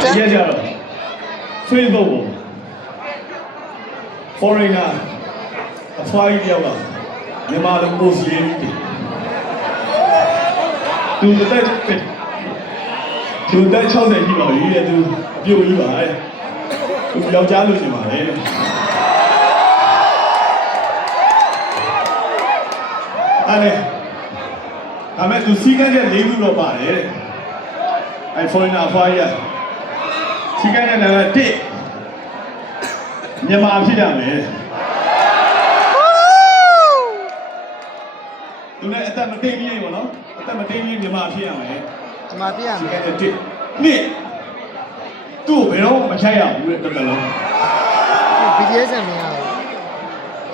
ဒီကကြတော့ Facebook ကို foreigner အဖွားကြီးတယောက်ကမြန်မာလို post ရေးပြီးသူတက်60ရှိပါပြီတဲ့သူအပြိုကြီးပါတဲ့သူယောက်ျားလို့နေပါလေအဲ့ဒါမဲ့သူစီးကန်းတဲ့၄ခုတော့ပါတယ်တဲ့အဲ့ foreigner အဖွားကြီးကစီးကန်းတဲ့နံပါတ်1မြန်မာဖြစ်ရမယ်သူလည်းအသက်မတိမ်ကြီးပေါ့နော်အသက်မတိမ်ကြီးမြန်မာဖြစ်ရမယ်မြန်မာပြရမယ်စီးကန်းတဲ့နှစ်သူ့ဘယ်တော့မချိုက်ရဘူးတဲ့တော်တော်လုံး BDS မရဘူး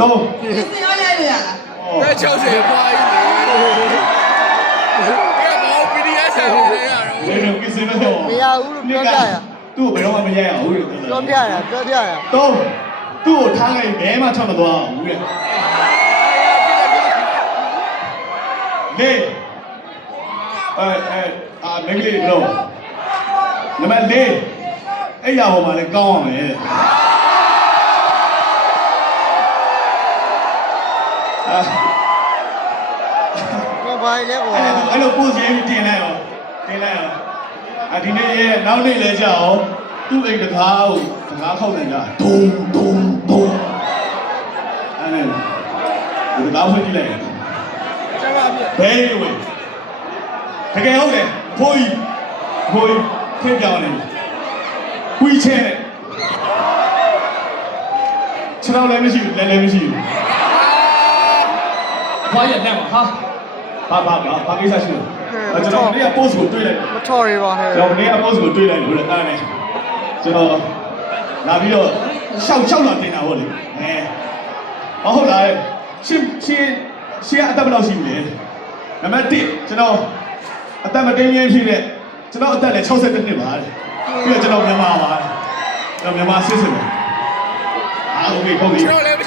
တော့ဒီစင်ရောရိုက်လို့ရလားတဲ့60ခွာကြီးလေကဘော BDS နဲ့ရတယ်လေတော့ကိစ္စမဟုတ်မရဘူးလို့ပြောပြရသူ့ဘယ်တော့မှမရိုက်ရဘူးတဲ့ပြောပြရတော့သူ့ကိုထားလိုက်ဘဲမှထွက်မသွားဘူးတဲ့လေမင်းလေးတော့နံပါတ်4အဲ့ရဟိုမှာလည်းကောင်းရမယ်ကိုဘာလဲဟောအဲ့လို post ရေးပြီးတင်လိုက်အောင်ဒီနေ့ရဲ့နောက်နေ့လဲကြအောင်သူ့အိမ်တကားကိုတကားခောက်နေကြဒုံအဲ့ဒါဒီတကားဖွင့်ကြည့်လိုက်ဘယ်လိုလဲတကယ်ဟုတ်တယ်ဖိုးကြီးခင်းပြောင်းနေခွေးချဲခြေတော်လည်းမရှိဘူးလည်းမရှိဘူးဘာရတဲ့မှာဘာကိစ္စရှိလဲကျွန်တော်နေ့က post ကိုတွေ့လိုက်မထော်ရပါဟဲ့ကျွန်တော်နေ့က post ကိုတွေ့လိုက်လို့အဲ့ဒါနဲ့ကျွန်တော်လာပြီးတော့ရှောက်လာတင်တာဟုတ်လေဟုတ်လားရှင်းအသက်ဘယ်လောက်ရှိပြီလဲနံပါတ်1ကျွန်တော်အသက်မတင်းရင်းဖြစ်တဲ့ကျွန်တော်အသက်လည်း62နှစ်ပါတဲ့ပြီးတော့ကျွန်တော်မြန်မာပါကျွန်တော်မြန်မာစစ်စစ်ပါโอเคဟုတ်ပြီကျွန်တော်လည်းမ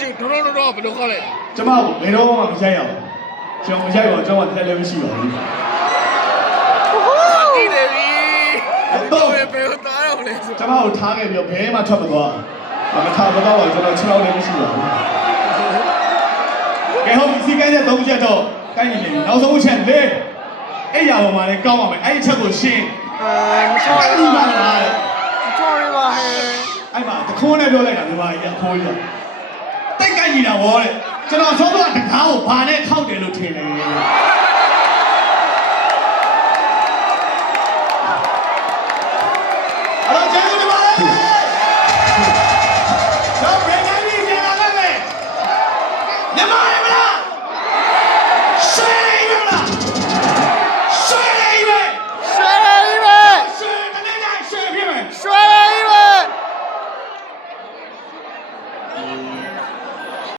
ရှိဘူးတော်ဘယ်လိုခေါ်လဲကျွန်မဘယ်တော့မှမရိုက်ရဘူးကျွန်တော်မရိုက်တော့ကျွန်တော်လည်းမရှိပါဘူးဒီလေပြီတော့ဘယ်တော့တော့လဲကျွန်တော်ကိုထားခဲ့ပြီးတော့ဘဲမှထွက်မသွားမထားမသွားပါကျွန်တော်6လောက်လည်းမရှိပါဘူးကဲဟုတ်ပြီစီကန်းချက်3ချက်တော့ကိုင်းနေပြီနောက်ဆုံးချက်4အဲ့ရပါမှာလည်းကောင်းပါမယ်အဲ့ဒီချက်ကိုရှင်းမထော်ရပါဟဲ့အဲ့မှာတခွန်းနဲ့ပြောလိုက်တာဒီမှာကြီးအဖိုးကြီးတိတ်ကိုက်ကြီးတာဗောတဲ့ကျွန်တော်ဆုံးတော့တကားကိုဘာနဲ့ခောက်တယ်လို့ထင်တယ်